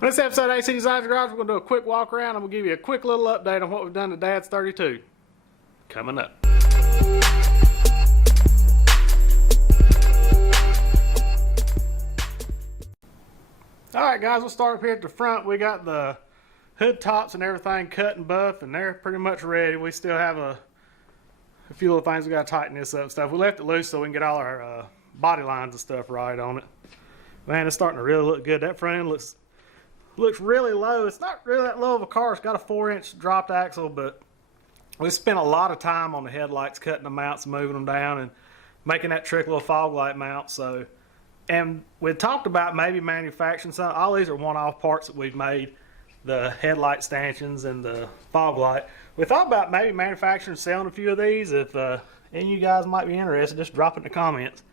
On this episode of AC Designs Garage, we're going to do a quick walk around. I'm going to give you a quick little update on what we've done to Dad's 32. Coming up. Alright guys, we'll start up here at the front. We got the hood tops and everything cut and buffed, and they're pretty much ready. We still have a few little things we got to tighten this up and stuff. We left it loose so we can get all our body lines and stuff right on it. Man, it's starting to really look good. That front end looks really low. It's not really that low of a car. It's got a 4-inch dropped axle, but we spent a lot of time on the headlights, cutting the mounts, moving them down, and making that trick little fog light mount. So, and we talked about maybe manufacturing some. All these are one-off parts that we've made, the headlight stanchions and the fog light. We thought about maybe manufacturing and selling a few of these. If any of you guys might be interested, just drop it in the comments.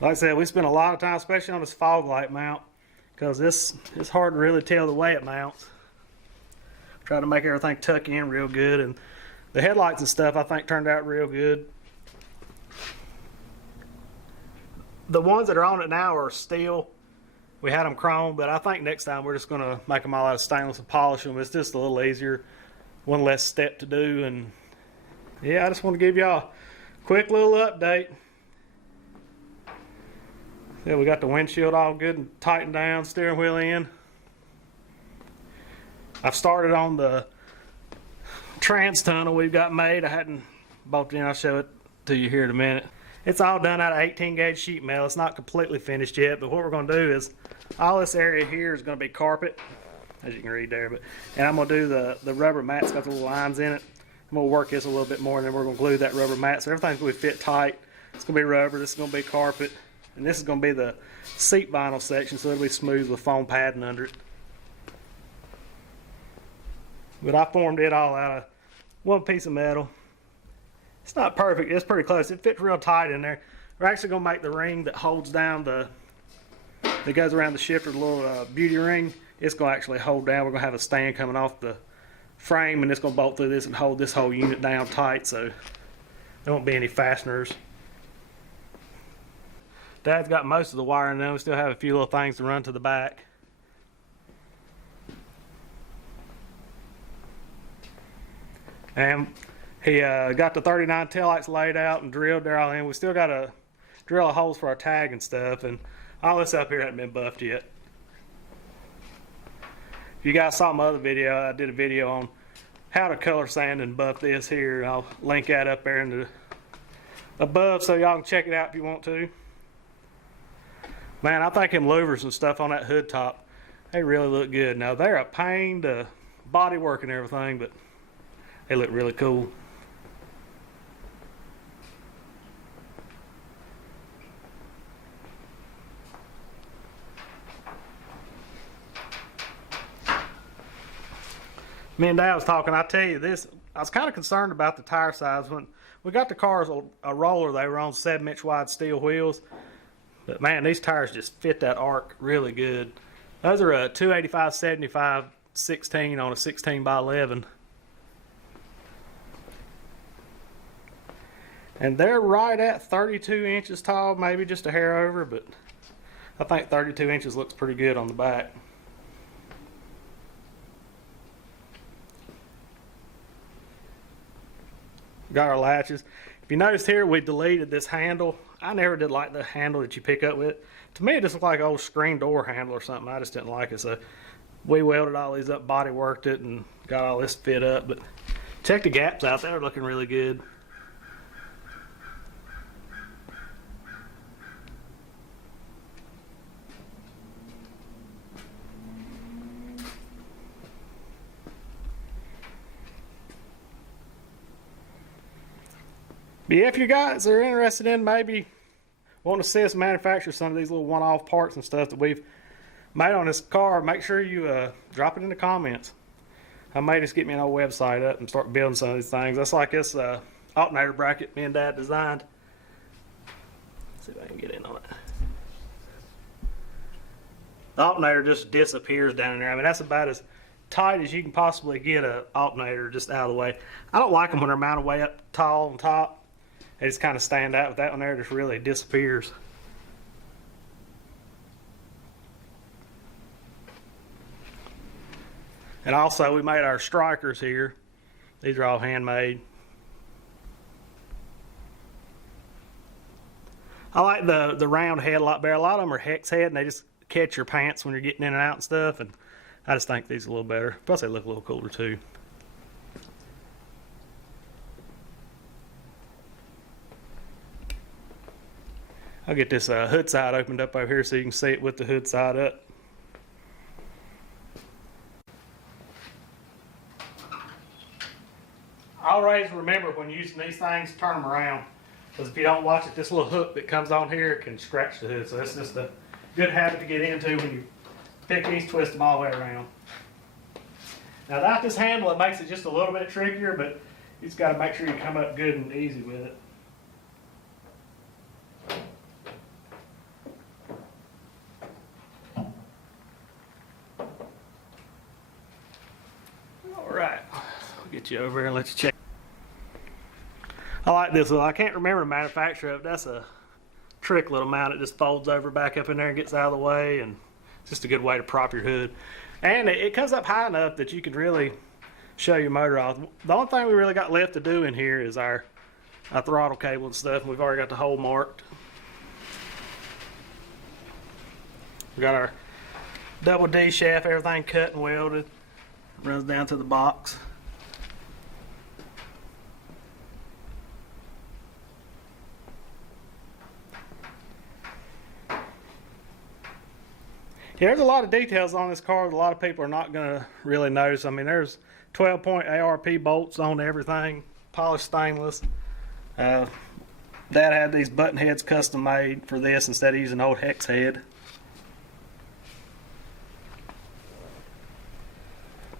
Like I said, we spent a lot of time, especially on this fog light mount, because it's hard to really tell the way it mounts. Try to make everything tuck in real good, and the headlights and stuff I think turned out real good. The ones that are on it now are steel. We had them chrome, but I think next time we're just going to make them all out of stainless and polish them. It's just a little easier, one less step to do. And yeah, I just want to give y'all a quick little update. Yeah, we got the windshield all good and tightened down, steering wheel in. I've started on the trans tunnel we've got made. I hadn't bolted in. I'll show it to you here in a minute. It's all done out of 18 gauge sheet metal. It's not completely finished yet, but what we're going to do is all this area here is going to be carpet, as you can read there. And I'm going to do the rubber mat. It's got the little lines in it. I'm going to work this a little bit more, and then we're going to glue that rubber mat. So everything's going to fit tight. It's going to be rubber. This is going to be carpet. And this is going to be the seat vinyl section, so it'll be smooth with foam padding under it. But I formed it all out of one piece of metal. It's not perfect. It's pretty close. It fits real tight in there. We're actually going to make the ring that holds down that goes around the shifter, the little beauty ring. It's going to actually hold down. We're going to have a stand coming off the frame, and it's going to bolt through this and hold this whole unit down tight, so there won't be any fasteners. Dad's got most of the wiring done. We still have a few little things to run to the back. And he got the 39 taillights laid out and drilled there all in. We still got to drill the holes for our tag and stuff, and all this up here hasn't been buffed yet. If you guys saw my other video, I did a video on how to color sand and buff this here. I'll link that up there in the above so y'all can check it out if you want to. Man, I think them louvers and stuff on that hood top, they really look good. Now, they're a pain to body work and everything, but they look really cool. Me and Dad was talking, I tell you this, I was kind of concerned about the tire size. When we got the cars a roller, they were on 7-inch wide steel wheels. But man, these tires just fit that arc really good. Those are a 285/75 16 on a 16x11. And they're right at 32 inches tall, maybe just a hair over, but I think 32 inches looks pretty good on the back. Got our latches. If you notice here, we deleted this handle. I never did like the handle that you pick up with. To me, it just looked like an old screen door handle or something. I just didn't like it. So we welded all these up, body worked it, and got all this fit up. But check the gaps out. They're looking really good. But yeah, if you guys are interested in maybe wanting to see us manufacture some of these little one-off parts and stuff that we've made on this car, make sure you drop it in the comments. I may just get me an old website up and start building some of these things. That's like this alternator bracket me and Dad designed. Let's see if I can get in on it. The alternator just disappears down in there. I mean, that's about as tight as you can possibly get an alternator just out of the way. I don't like them when they're mounted way up tall on top. They just kind of stand out, with that one there just really disappears. And also we made our strikers here. These are all handmade. I like the round head a lot better. A lot of them are hex head and they just catch your pants when you're getting in and out and stuff. And I just think these are a little better. Plus they look a little cooler too. I'll get this hood side opened up over here so you can see it with the hood side up. Always remember when using these things, turn them around. Because if you don't watch it, this little hook that comes on here can scratch the hood. So that's just a good habit to get into when you pick these, twist them all the way around. Now without this handle, it makes it just a little bit trickier, but you just got to make sure you come up good and easy with it. Alright, I'll get you over here and let you check. I like this one. I can't remember the manufacturer of it. That's a trick little mount. It just folds over back up in there and gets out of the way, and it's just a good way to prop your hood. And it comes up high enough that you can really show your motor off. The only thing we really got left to do in here is our throttle cable and stuff, and we've already got the hole marked. We got our double D shaft, everything cut and welded. Runs down to the box. Yeah, there's a lot of details on this car that a lot of people are not going to really notice. I mean, there's 12-point ARP bolts on everything, polished stainless. Dad had these button heads custom made for this instead of using an old hex head.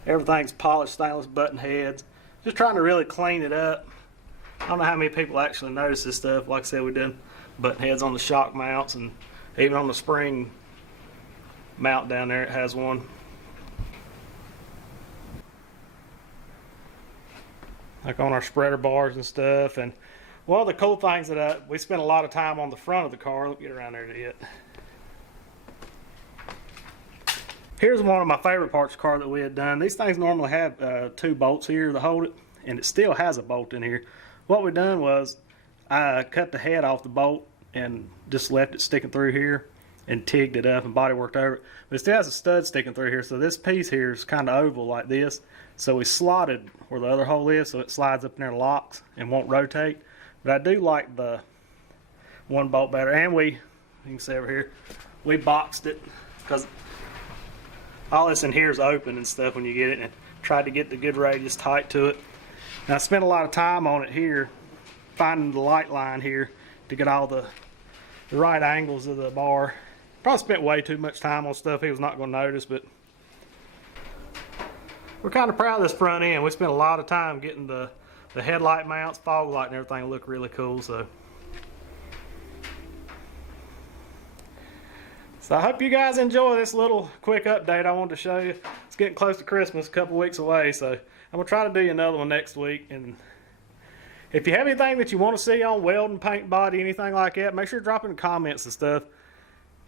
Everything's polished stainless button heads. Just trying to really clean it up. I don't know how many people actually notice this stuff. Like I said, we done button heads on the shock mounts, and even on the spring mount down there it has one. Like on our spreader bars and stuff. And one of the cool things that we spent a lot of time on the front of the car. Let me get around there to it. Here's one of my favorite parts of the car that we had done. These things normally have 2 bolts here to hold it, and it still has a bolt in here. What we done was I cut the head off the bolt and just left it sticking through here and tigged it up and body worked over it. But it still has a stud sticking through here, so this piece here is kind of oval like this. So we slotted where the other hole is so it slides up in there and locks and won't rotate. But I do like the one bolt better. And you can see over here, we boxed it because all this in here is open and stuff when you get it, and tried to get the good radius tight to it. And I spent a lot of time on it here, finding the light line here to get all the right angles of the bar. Probably spent way too much time on stuff he was not going to notice, but we're kind of proud of this front end. We spent a lot of time getting the headlight mounts, fog light, and everything look really cool. So I hope you guys enjoy this little quick update I wanted to show you. It's getting close to Christmas, a couple weeks away, so I'm going to try to do you another one next week. And if you have anything that you want to see on welding, paint, body, anything like that, make sure to drop in the comments and stuff.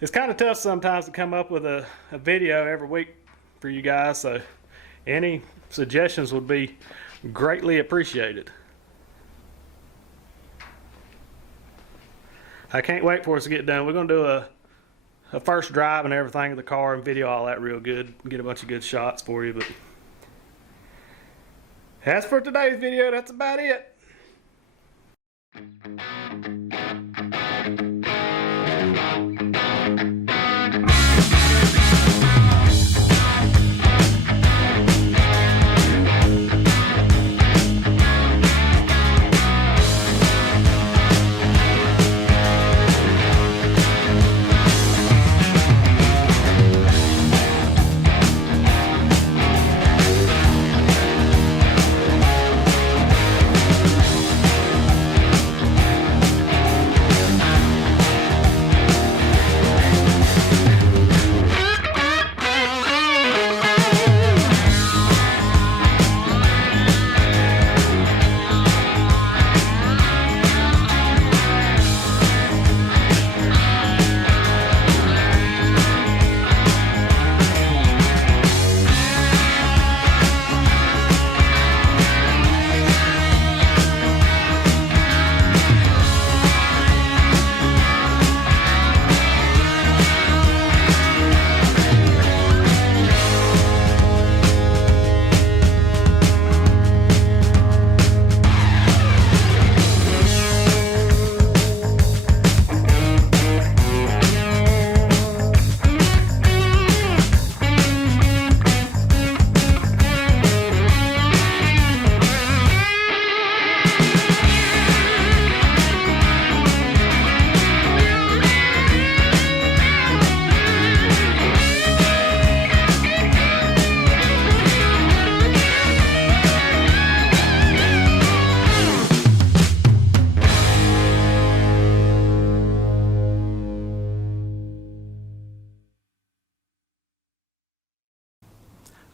It's kind of tough sometimes to come up with a video every week for you guys, so any suggestions would be greatly appreciated. I can't wait for us to get done. We're going to do a first drive and everything of the car and video all that real good, get a bunch of good shots for you. But as for today's video, that's about it.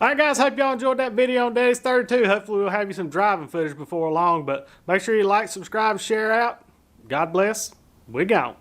Alright guys, hope y'all enjoyed that video on Daddy's 32. Hopefully we'll have you some driving footage before long, but make sure you like, subscribe, share out. God bless. We gone.